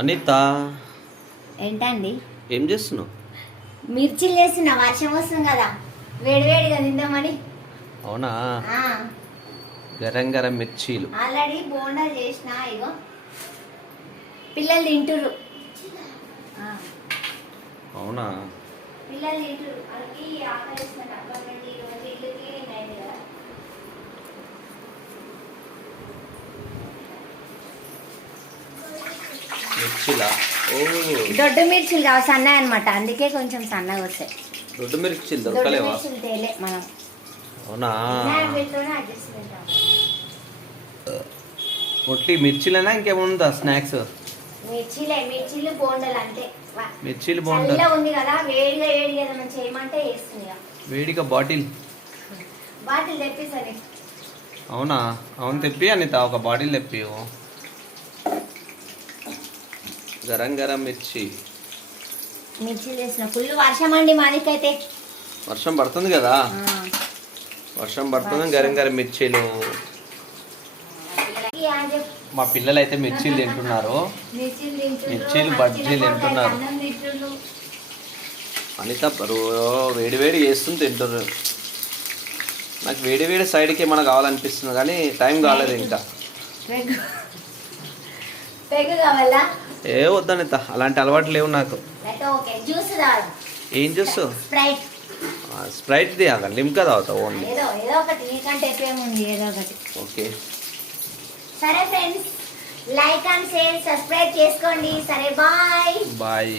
అనిత ఏంటండి ఏం చేస్తున్నావు? మిర్చిలు చేస్తున్నా, వర్షం వస్తుంది కదా వేడివేడిగా తిందామని. అవునా, గరం గరం మిర్చీలు. ఆల్రెడీ బోండాలు చేసిన, ఇగో పిల్లలు తింటుర్రు. అవునా, పిల్లలు తింటుర్రు. వాళ్ళకి ఆకలి వేస్తున్నట్టు అప్పటి ఈరోజు ఇల్లు క్లీనింగ్ అయింది కదా. మిర్చిలా? ఓ, దొడ్డు మిర్చిలు కావు, సన్నగా అనమాట, అందుకే కొంచెం సన్నగా వస్తాయి. దొడ్డు మిర్చీలు దొడ్డు దొరకలేవా? మిర్చిలు తేలే మనం. అవునా, వీటితోనే అడ్జస్ట్ చేద్దాం. ఒట్టి మిర్చిలేనా ఇంకేముందా స్నాక్స్? మిర్చీలు బోండాలు అంతే. మిర్చీలు బోండాలు. చల్లగా ఉంది కదా, వేడిగా ఏదైనా చేయమంటే వేస్తుంది. వేడిగా బాటిల్ తెప్పిస్తాను. అవునా, అవును తెప్పి అనిత, ఒక బాటిల్ తెప్పి. గరం గరం మిర్చీలు వేసిన ఫుల్ వర్షం అండి మాదికైతే. వర్షం పడుతుంది కదా, వర్షం పడుతుంది. గరం గరం మిర్చీలు. మా పిల్లలు అయితే మిర్చీలు తింటున్నారు. మిర్చీలు బజ్జీలు తింటున్నారు. అనిత వేడి వేడి చేస్తుంది తింటున్నారు. నాకు వేడి వేడి సైడ్కి ఏమైనా కావాలనిపిస్తుంది కానీ టైం కాలేదు ఇంకా. ఏ వద్దనిత, అలాంటి అలవాటు లేవు నాకు. ఏం జ్యూస్? స్ప్రైట్ తాగా, లిమ్కా తాగుతావు ఓన్లీ. ఓకే, సరే friends, like and share, subscribe చేసుకోండి. సరే, బాయ్.